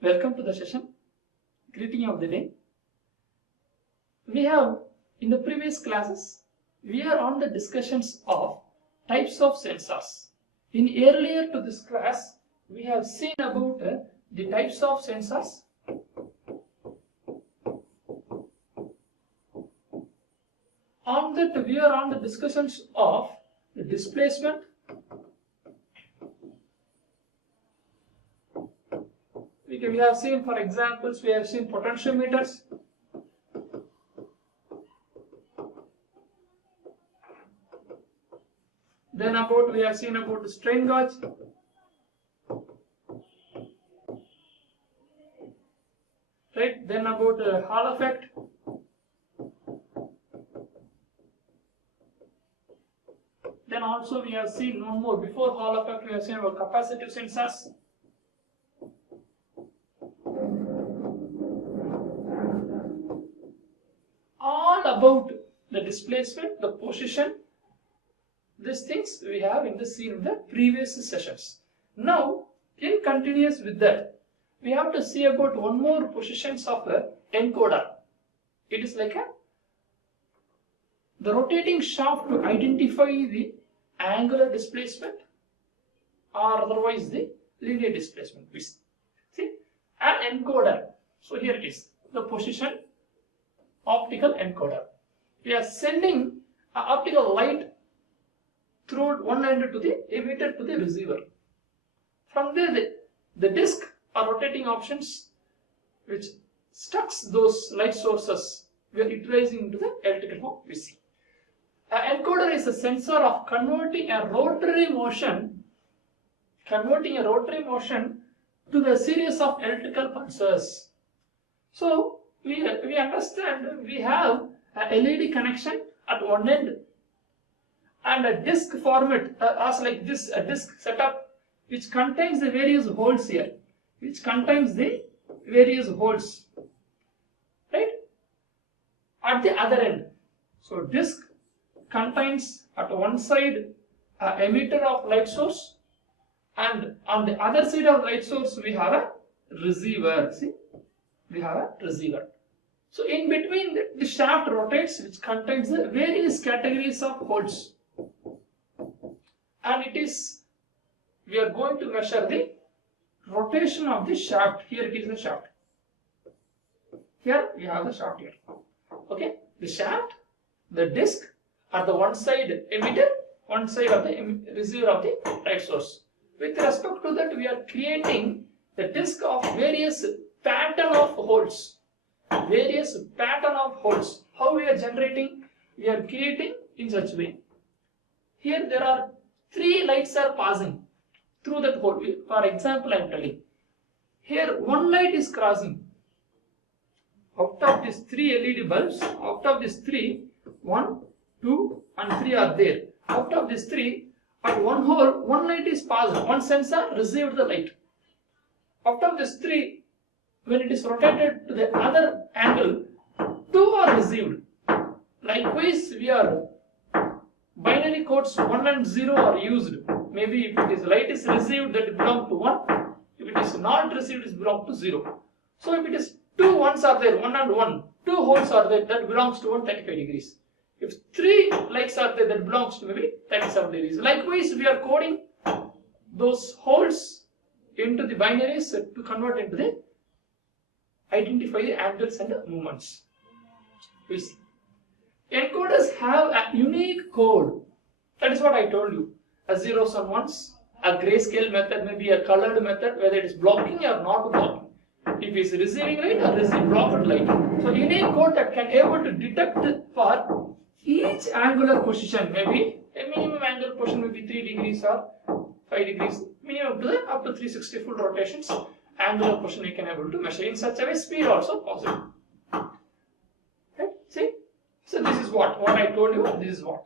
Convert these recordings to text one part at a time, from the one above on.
Welcome to the session. Greeting of the day. We have, in the previous classes, we are on the discussions of types of sensors. In earlier to this class, we have seen about the types of sensors. On that, we are on the discussions of the displacement, we have seen, for examples, we have seen potentiometers, then we have seen about the strain gauge, right? Then about Hall effect, then also we have seen one more before Hall effect. We have seen about capacitive sensors, all about the displacement, the position. These things we have seen in the previous sessions. Now, in continuous with that, we have to see about one more positions of the encoder. It is like the rotating shaft to identify the angular displacement or otherwise the linear displacement. See, an encoder. So here it is, the position optical encoder. We are sending an optical light through one end to the emitter to the receiver. From there, the disc or rotating options which stucks those light sources we are utilizing into the electrical form we see. An encoder is a sensor of converting a rotary motion to the series of electrical pulses. So we understand we have a LED connection at one end and a disc format as like this, a disc setup which contains the various holes here, right, at the other end. So disc contains at one side a emitter of light source, and on the other side of light source we have a receiver. See, we have a receiver. So in between the shaft rotates, which contains the various categories of holes, and we are going to measure the rotation of the shaft. Here it is the shaft. Here we have the shaft here. Okay, the shaft, the disc are the one side emitter, one side of the receiver of the light source. With respect to that, we are creating the disc of various pattern of holes. How we are generating? We are creating in such way. Here there are 3 lights are passing through that hole. For example, I am telling. Here one light is crossing. Out of these 3 LED bulbs, out of these 3, 1, 2 and 3 are there. Out of these 3, at one hole, one light is passed. One sensor received the light. Out of these 3, when it is rotated to the other angle, 2 are received. Likewise, binary codes 1 and 0 are used. Maybe if it is light is received, that belongs to 1. If it is not received, it belongs to 0. So if it is 2 ones are there, 1 and 1, 2 holes are there, that belongs to 135 degrees. If 3 lights are there, that belongs to maybe 37 degrees. Likewise, we are coding those holes into the binaries to convert into the identify the angles and the movements. We see. Encoders have a unique code. That is what I told you. A zeros and ones, a grayscale method, maybe a colored method, whether it is blocking or not blocking. If it is receiving light or receiving blocked light. So unique code that can able to detect for each angular position. Maybe a minimum angular position may be 3 degrees or 5 degrees. Minimum to up to 360 full rotations. Angular position we can able to measure. In such a way, speed also possible. Right? See? So this is what I told you. This is what.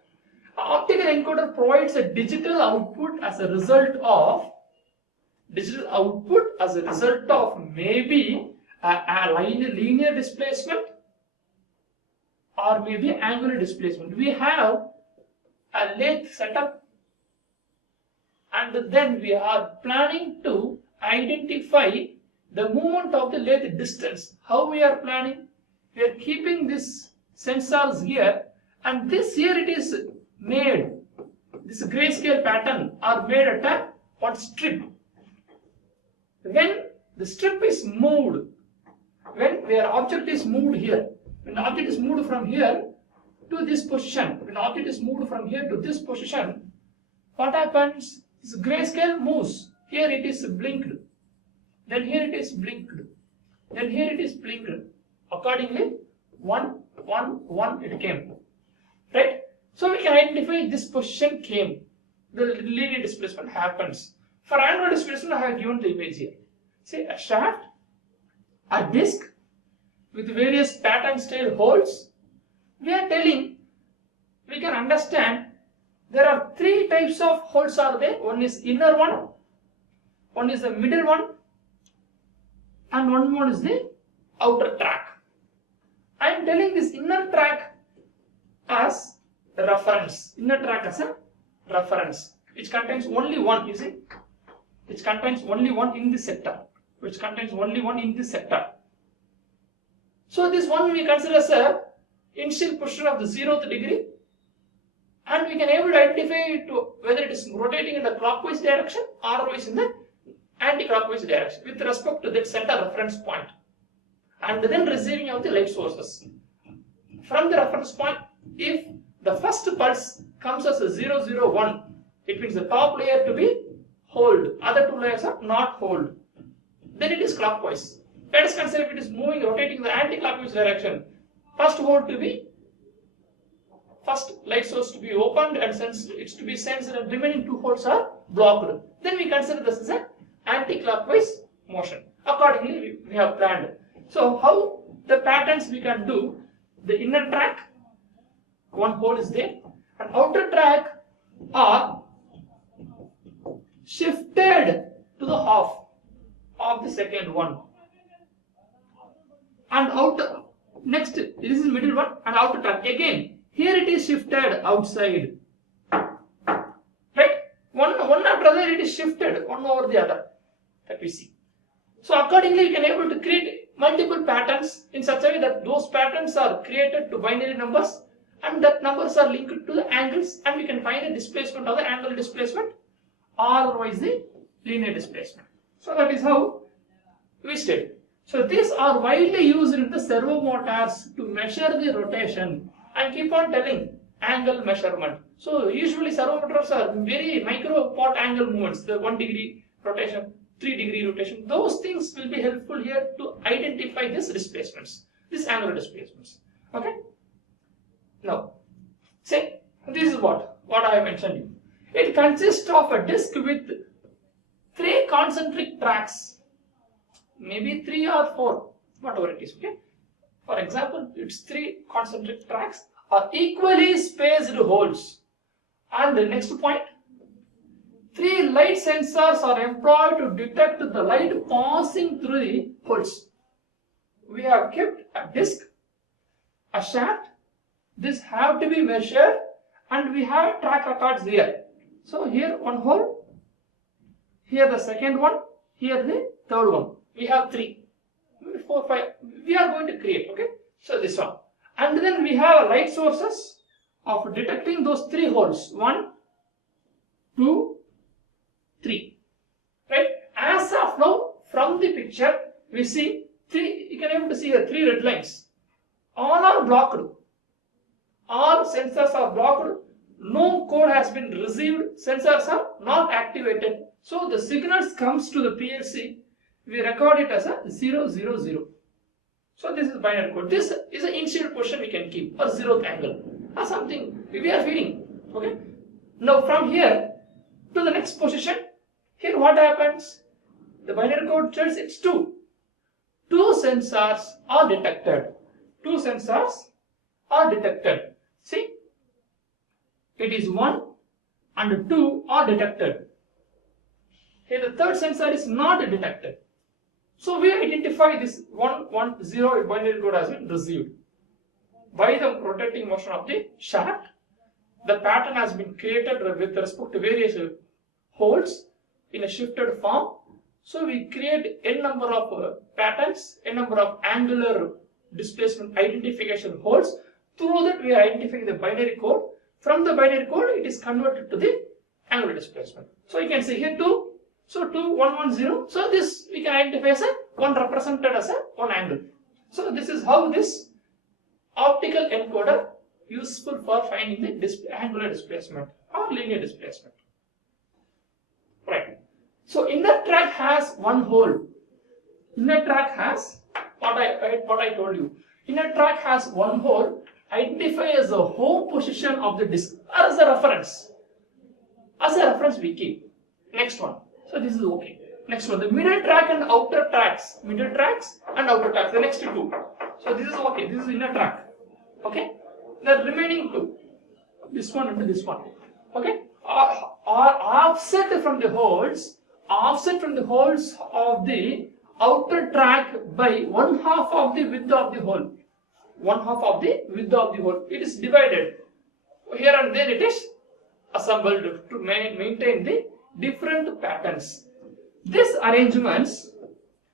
An optical encoder provides a digital output as a result of maybe a linear displacement or maybe angular displacement. We have a lathe setup and then we are planning to identify the movement of the lathe distance. How we are planning? We are keeping these sensors here, and this here it is made. This grayscale pattern are made at a one strip. When the strip is moved, when their object is moved here, when the object is moved from here to this position, when the object is moved from here to this position, what happens? This grayscale moves. Here it is blinked, then here it is blinked, then here it is blinked. Accordingly, 1, 1, 1 it came. Right? So we can identify this position came. The linear displacement happens. For angular displacement, I have given the image here. See, a shaft, a disc with various pattern style holes. We are telling, we can understand there are three types of holes are there. One is inner one is the middle one, and one more is the outer track. I am telling this inner track as a reference. Inner track as a reference, which contains only one, you see, which contains only one in this sector, which contains only one in this sector. So this one we consider as a initial position of the 0th degree, and we can able to identify to whether it is rotating in the clockwise direction or otherwise in the anti-clockwise direction with respect to that center reference point, and then receiving of the light sources. From the reference point, if the first pulse comes as a 0, 0, 1, it means the top layer to be hold, other two layers are not hold. Then it is clockwise. Let us consider if it is moving, rotating in the anti-clockwise direction. First hold to be, first light source to be opened and it's to be sensed, and remaining two holes are blocked. Then we consider this as an anti-clockwise motion. Accordingly, we have planned. So how the patterns we can do? The inner track, one hole is there, and outer track are shifted to the half of the second one, and outer next this is middle one, and outer track again here it is shifted outside. Right? One after other it is shifted one over the other, that we see. So accordingly we can able to create multiple patterns in such a way that those patterns are created to binary numbers, and that numbers are linked to the angles, and we can find the displacement of the angular displacement or otherwise the linear displacement. So that is how we study. So these are widely used in the servo motors to measure the rotation and keep on telling angle measurement. So usually servo motors are very micro part angle movements, the 1 degree rotation, 3 degree rotation. Those things will be helpful here to identify these displacements, these angular displacements. Okay. Now, say this is what I have mentioned you. It consists of a disc with 3 concentric tracks, maybe 3 or 4, whatever it is. Okay. For example, it's 3 concentric tracks or equally spaced holes. And the next point, 3 light sensors are employed to detect the light passing through the holes. We have kept a disc, a shaft. This have to be measured, and we have track records here. So here one hole, here the second one, here the third one. We have 3, 4, 5. We are going to create. Okay. So this one, and then we have light sources of detecting those 3 holes. 1, 2, 3. Right? As of now, from the picture, we see 3. You can able to see here 3 red lines. All are blocked. All sensors are blocked. No code has been received. Sensors are not activated. So the signals comes to the PLC. We record it as a 0, 0, 0. So this is binary code. This is an initial position we can keep, or 0th angle, or something we are feeding. Okay. Now from here to the next position, here what happens? The binary code tells it's 2. 2 sensors are detected. 2 sensors are detected. See, it is 1 and 2 are detected. Here the third sensor is not detected. So we identify this 1, 1, 0 binary code has been received. By the rotating motion of the shaft, the pattern has been created with respect to various holes in a shifted form. So we create n number of patterns, n number of angular displacement identification holes. Through that we are identifying the binary code. From the binary code it is converted to the angular displacement. So you can see here 2. So 2, 1, 1, 0. So this we can identify as a 1 represented as a 1 angle. So this is how this optical encoder useful for finding the angular displacement or linear displacement. Right. So inner track has one hole. Inner track has what I told you. Inner track has one hole. Identify as the home position of the disk as a reference. As a reference we keep. Next one. So this is okay. Next one. The middle track and outer tracks. Middle tracks and outer tracks. The next two. So this is okay. This is inner track. Okay. The remaining two. This one and this one. Okay. Are offset from the holes. Offset from the holes of the outer track by 1/2 of the width of the hole. 1/2 of the width of the hole. It is divided. Here and there it is assembled to maintain the different patterns. These arrangements,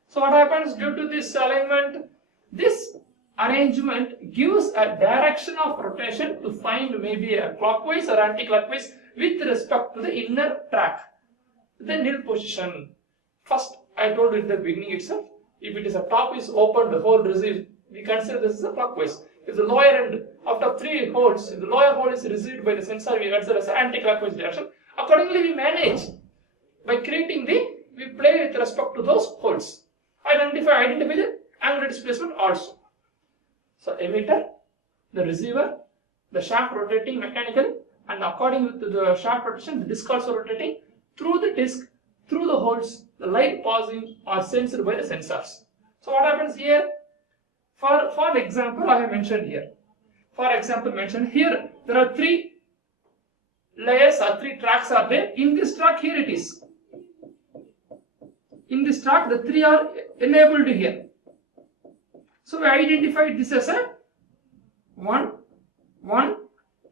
so what happens due to this alignment? This arrangement gives a direction of rotation to find maybe a clockwise or anti-clockwise with respect to the inner track. The nil position. First, I told you at the beginning itself, if it is a top is open, the hole received, we consider this as a clockwise. If the lower end, out of 3 holes, if the lower hole is received by the sensor, we consider as an anti-clockwise direction. Accordingly, we manage by creating we play with respect to those holes. Identify the angular displacement also. So emitter, the receiver, the shaft rotating mechanically, and according to the shaft rotation, the disc also rotating through the disc, through the holes, the light passing are sensed by the sensors. So what happens here? For example, I have mentioned here. For example, mentioned here, there are 3 layers or 3 tracks are there. In this track, here it is. In this track, the 3 are enabled here. So we identified this as a 1, 1,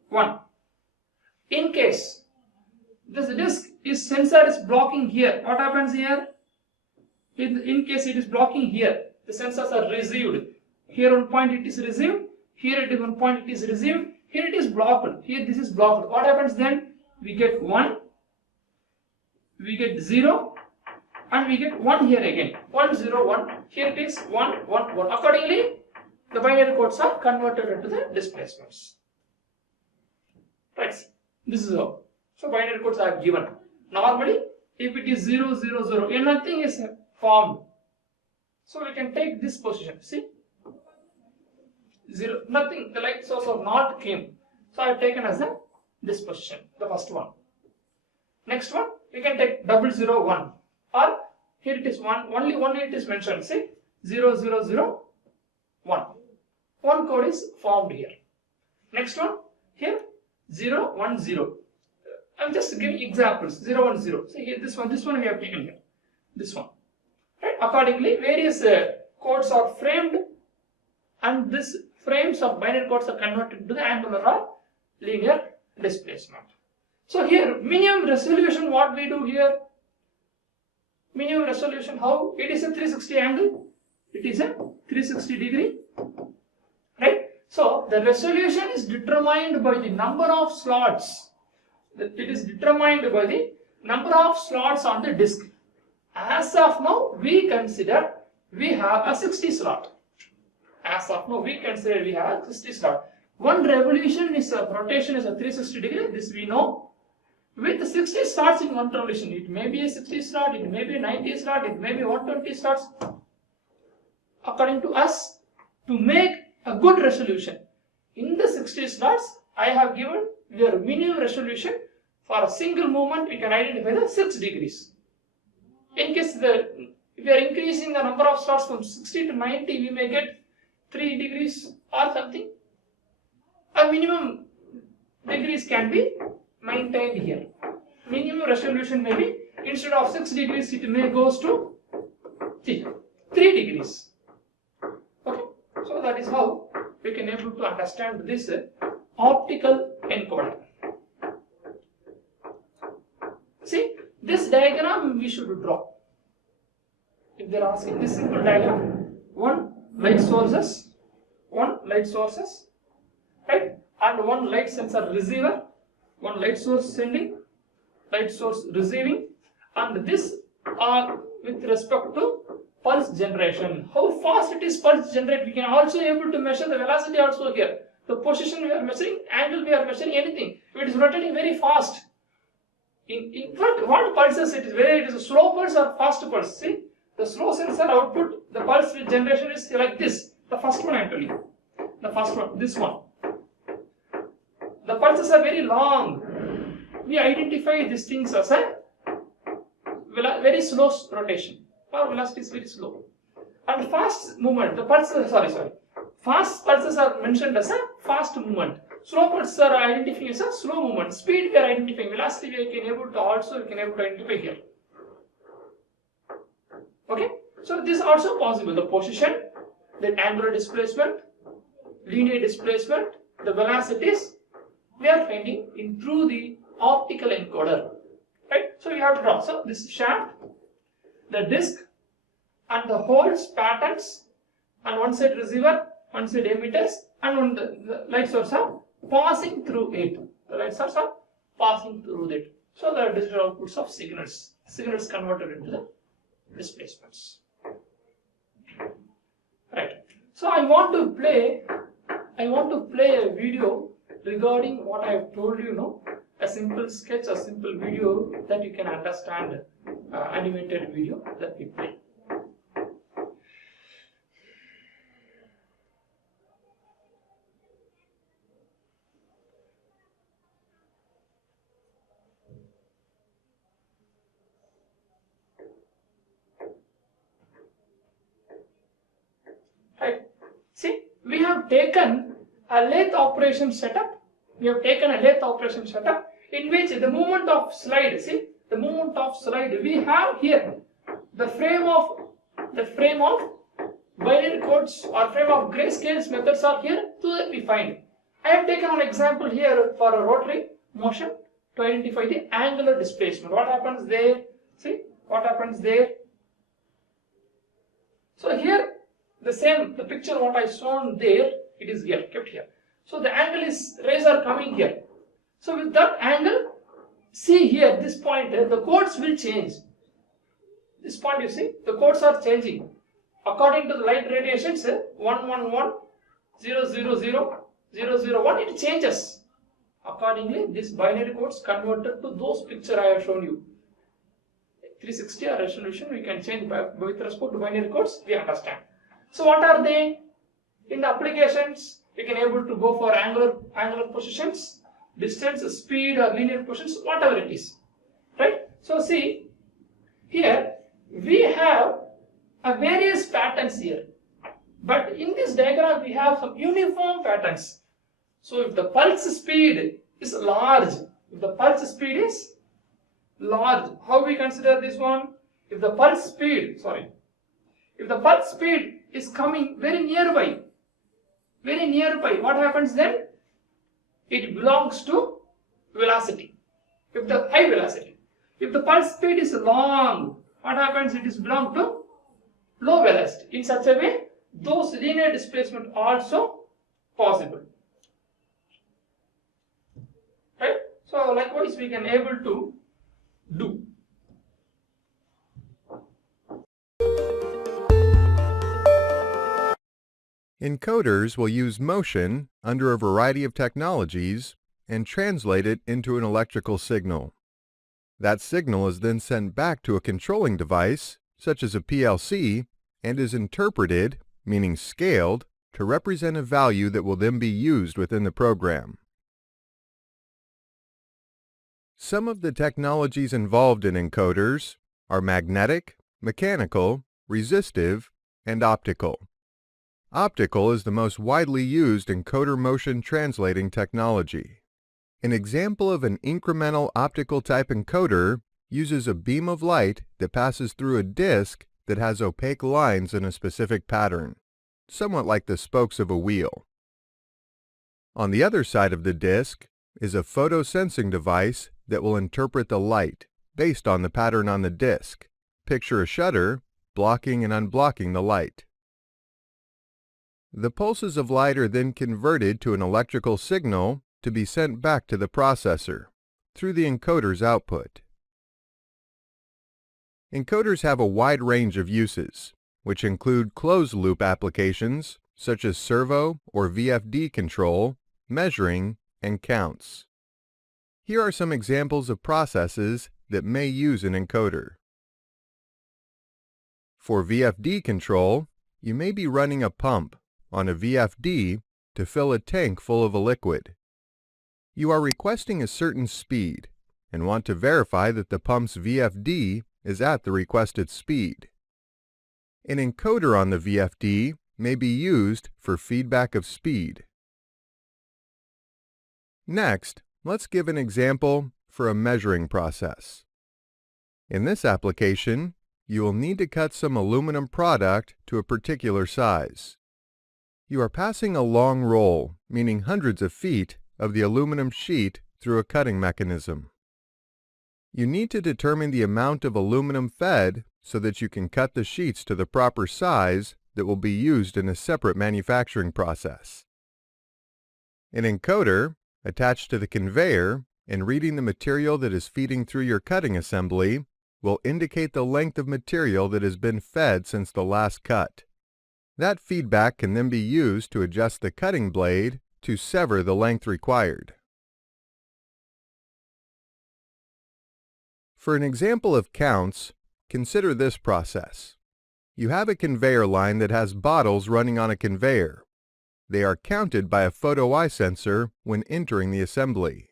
1. In case this disc sensor is blocking here, what happens here? In case it is blocking here, the sensors are received. Here one point it is received, here it is one point it is received, here it is blocked, here this is blocked. What happens then? We get 1, we get 0, and we get 1 here again. 1, 0, 1. Here it is 1, 1, 1. Accordingly, the binary codes are converted into the displacements. Right. This is how. So binary codes are given. Normally, if it is 0, 0, 0, nothing is formed. So we can take this position. See? 0, nothing, the light source of not came. So I have taken as this position, the first one. Next one, we can take 0, 0, 1. Or here it is 1, only 1 it is mentioned. See? 0, 0, 0, 1. One code is formed here. Next one, here 0, 1, 0. I'm just giving examples. 0, 1, 0. See here, this one we have taken here. This one. Right? Accordingly, various codes are framed, and this frames of binary codes are converted to the angular or linear displacement. So here, minimum resolution, what we do here? Minimum resolution, how? It is a 360 angle. It is a 360 degree. Right? So the resolution is determined by the number of slots. It is determined by the number of slots on the disk. As of now, we consider we have a 60 slot. As of now, we consider we have a 60 slot. One revolution is a rotation is a 360 degree. This we know. With 60 slots in one revolution, it may be a 60 slot, it may be a 90 slot, it may be 120 slots. According to us, to make a good resolution, in the 60 slots, I have given your minimum resolution for a single movement. We can identify the 6 degrees. In case if we are increasing the number of slots from 60 to 90, we may get 3 degrees or something. A minimum degrees can be maintained here. Minimum resolution may be, instead of 6 degrees, it may goes to 3 degrees. Okay, so that is how we can able to understand this optical encoder. See, this diagram we should draw. if they are asking this simple diagram, one light sources, right, and one light sensor receiver, one light source sending, light source receiving, and this are with respect to pulse generation. How fast it is pulse generate, we can also able to measure the velocity also here. The position we are measuring, angle we are measuring, anything. If it is rotating very fast, in fact, what pulses it is, whether it is a slow pulse or fast pulse. See, the slow sensor output, the pulse generation is like this. The first one I am telling you. The first one, this one. The pulses are very long. We identify these things as a very slow rotation. Or velocity is very slow. And fast movement, the pulses, fast pulses are mentioned as a fast movement. Slow pulses are identified as a slow movement. Speed we are identifying. Velocity we can able to identify here. Okay, so this is also possible. The position, the angular displacement, linear displacement, the velocities we are finding in through the optical encoder. Right? So you have to draw. So this shaft, the disc, and the holes, patterns, and one side receiver, one side emitters, and one the light source are passing through it. The light source are passing through it. So the digital outputs of signals converted into the displacements. Right. So I want to play a video regarding what I have told you now. A simple sketch, a simple video that you can understand. Animated video that we play. Right. See, we have taken a lathe operation setup. We have taken a lathe operation setup in which the movement of slide. See, the movement of slide. We have here the frame of binary codes or frame of grayscale methods are here. So that we find. I have taken an example here for a rotary motion to identify the angular displacement. What happens there? See, what happens there? So here the picture what I shown there, it is here, kept here. So the angle is, rays are coming here. So with that angle, see here, this point, the codes will change. This point you see, the codes are changing. According to the light radiations, 111, 000, 001, it changes. Accordingly, this binary codes converted to those picture I have shown you. 360 or resolution, we can change with respect to binary codes, we understand. So what are they? In the applications, we can able to go for angular positions, distance, speed or linear positions, whatever it is. Right? So see, here we have a various patterns here. But in this diagram, we have some uniform patterns. So if the pulse speed is large, how we consider this one? If the pulse speed is coming very nearby, what happens then? It belongs to velocity. If the high velocity. If the pulse speed is long, what happens? It is belong to low velocity. In such a way, those linear displacement also possible. Right? So likewise we can able to do. Encoders will use motion under a variety of technologies and translate it into an electrical signal. That signal is then sent back to a controlling device, such as a PLC, and is interpreted, meaning scaled, to represent a value that will then be used within the program. Some of the technologies involved in encoders are magnetic, mechanical, resistive, and optical. Optical is the most widely used encoder motion translating technology. An example of an incremental optical type encoder uses a beam of light that passes through a disc that has opaque lines in a specific pattern, somewhat like the spokes of a wheel. On the other side of the disc is a photosensing device that will interpret the light based on the pattern on the disc. Picture a shutter blocking and unblocking the light. The pulses of light are then converted to an electrical signal to be sent back to the processor through the encoder's output. Encoders have a wide range of uses, which include closed-loop applications such as servo or VFD control, measuring, and counts. Here are some examples of processes that may use an encoder. For VFD control, you may be running a pump on a VFD to fill a tank full of a liquid. You are requesting a certain speed and want to verify that the pump's VFD is at the requested speed. An encoder on the VFD may be used for feedback of speed. Next, let's give an example for a measuring process. In this application, you will need to cut some aluminum product to a particular size. You are passing a long roll, meaning hundreds of feet, of the aluminum sheet through a cutting mechanism. You need to determine the amount of aluminum fed so that you can cut the sheets to the proper size that will be used in a separate manufacturing process. An encoder, attached to the conveyor and reading the material that is feeding through your cutting assembly, will indicate the length of material that has been fed since the last cut. That feedback can then be used to adjust the cutting blade to sever the length required. For an example of counts, consider this process. You have a conveyor line that has bottles running on a conveyor. They are counted by a photo eye sensor when entering the assembly.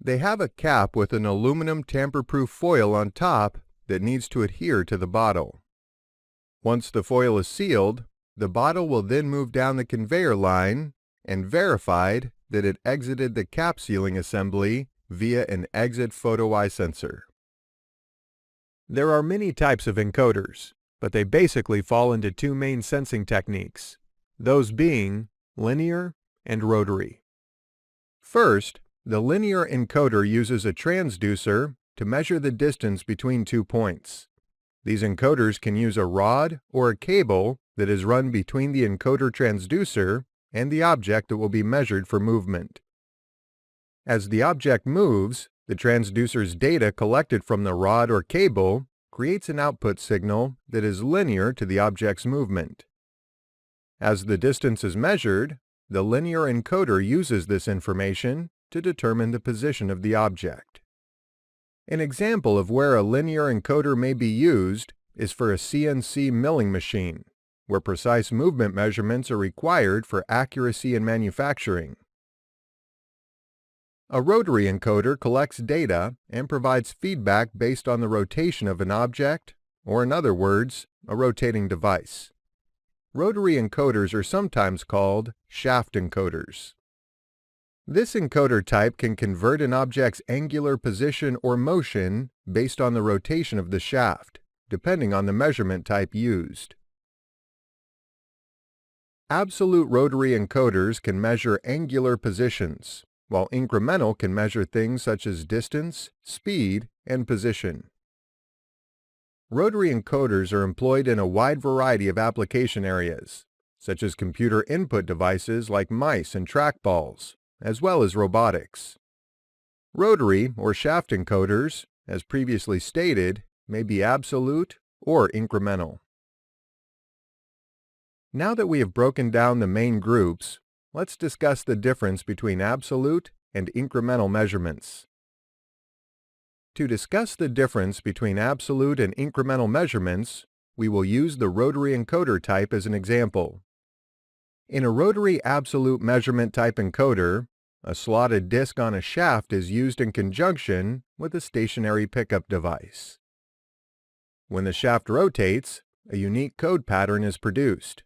They have a cap with an aluminum tamper-proof foil on top that needs to adhere to the bottle. Once the foil is sealed, the bottle will then move down the conveyor line and verified that it exited the cap sealing assembly via an exit photo eye sensor. There are many types of encoders, but they basically fall into two main sensing techniques, those being linear and rotary. First, the linear encoder uses a transducer to measure the distance between 2 points. These encoders can use a rod or a cable that is run between the encoder transducer and the object that will be measured for movement. As the object moves, the transducer's data collected from the rod or cable creates an output signal that is linear to the object's movement. As the distance is measured, the linear encoder uses this information to determine the position of the object. An example of where a linear encoder may be used is for a CNC milling machine, where precise movement measurements are required for accuracy in manufacturing. A rotary encoder collects data and provides feedback based on the rotation of an object, or in other words, a rotating device. Rotary encoders are sometimes called shaft encoders. This encoder type can convert an object's angular position or motion based on the rotation of the shaft, depending on the measurement type used. Absolute rotary encoders can measure angular positions, while incremental can measure things such as distance, speed, and position. Rotary encoders are employed in a wide variety of application areas, such as computer input devices like mice and trackballs, as well as robotics. Rotary or shaft encoders, as previously stated, may be absolute or incremental. Now that we have broken down the main groups, let's discuss the difference between absolute and incremental measurements. To discuss the difference between absolute and incremental measurements, we will use the rotary encoder type as an example. In a rotary absolute measurement type encoder, a slotted disc on a shaft is used in conjunction with a stationary pickup device. When the shaft rotates, a unique code pattern is produced.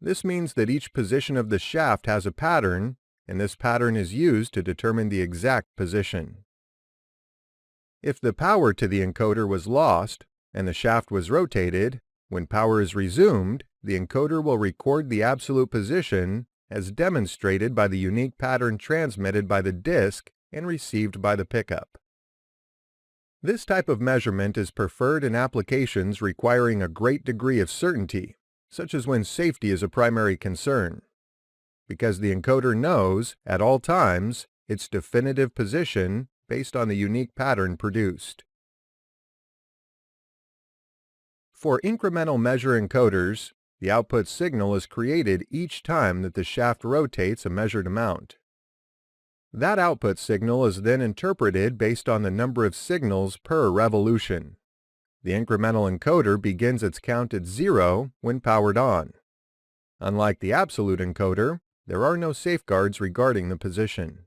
This means that each position of the shaft has a pattern, and this pattern is used to determine the exact position. If the power to the encoder was lost and the shaft was rotated, when power is resumed, the encoder will record the absolute position as demonstrated by the unique pattern transmitted by the disc and received by the pickup. This type of measurement is preferred in applications requiring a great degree of certainty, such as when safety is a primary concern, because the encoder knows, at all times, its definitive position based on the unique pattern produced. For incremental measure encoders, the output signal is created each time that the shaft rotates a measured amount. That output signal is then interpreted based on the number of signals per revolution. The incremental encoder begins its count at 0 when powered on. Unlike the absolute encoder, there are no safeguards regarding the position.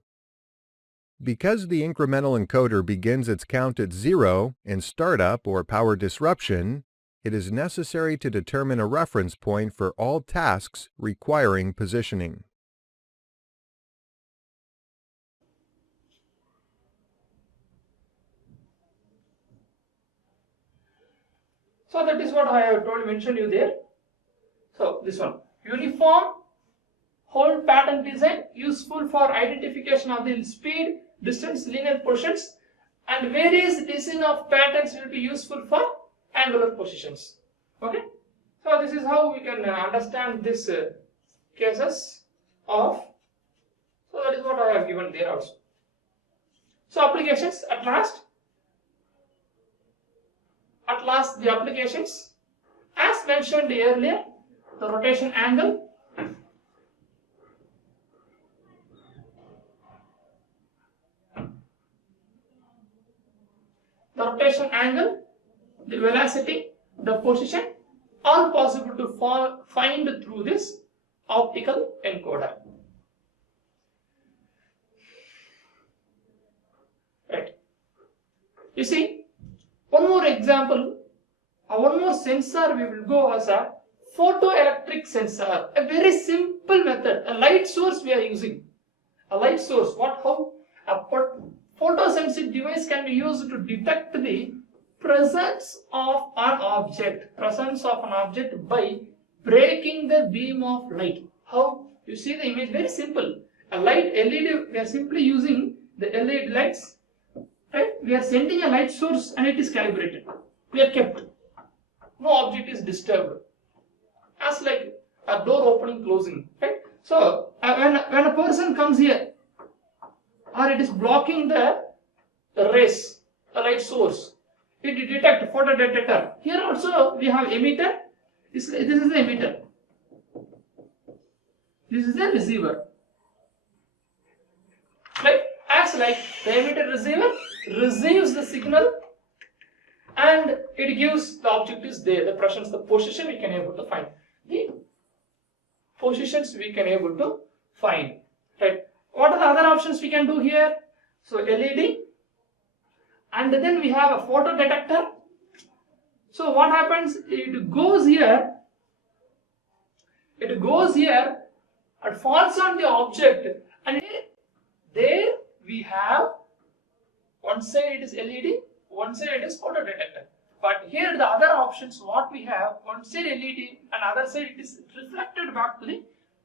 Because the incremental encoder begins its count at 0 in startup or power disruption, it is necessary to determine a reference point for all tasks requiring positioning. So that is what I have mentioned you there. So this one, uniform hole pattern design, useful for identification of the speed, distance, linear positions, and various design of patterns will be useful for angular positions. Okay, so this is how we can understand this cases of. So that is what I have given there also. So applications at last the applications, as mentioned earlier, the rotation angle, the velocity, the position, all possible to find through this optical encoder. Right. You see, one more example, one more sensor we will go as a photoelectric sensor. A very simple method, a light source we are using. A light source, how a photosensitive device can be used to detect the presence of an object by breaking the beam of light. How? You see the image, very simple. A light LED, we are simply using the LED lights. Right? We are sending a light source and it is calibrated. We are kept. No object is disturbed. As like a door opening, closing. Right? So when a person comes here, or it is blocking the rays, the light source, it detects photo detector. Here also we have emitter. This is the emitter. This is the receiver. Like the emitter receiver receives the signal and it gives the object is there, the presence, the position we can able to find. The positions we can able to find. Right. What are the other options we can do here? So LED, and then we have a photo detector. So what happens? It goes here and falls on the object, and there we have one side it is LED, one side it is photo detector. But here the other options what we have, one side LED and other side it is reflected back to the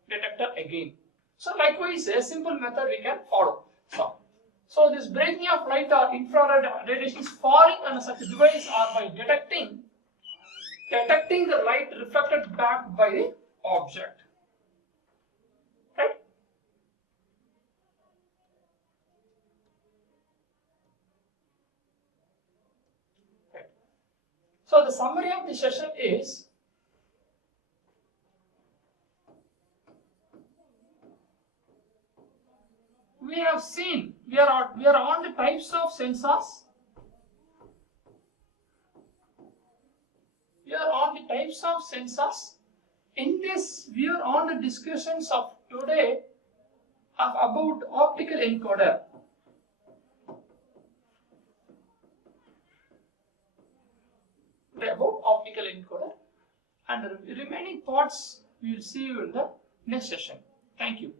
detector again. So likewise a simple method we can follow. So this breaking of light or infrared radiation is falling on such a device or by detecting the light reflected back by the object. Right? So the summary of the session is, we have seen we are on the types of sensors. In this, we are on the discussions of today about optical encoder. And the remaining parts we will see you in the next session. Thank you.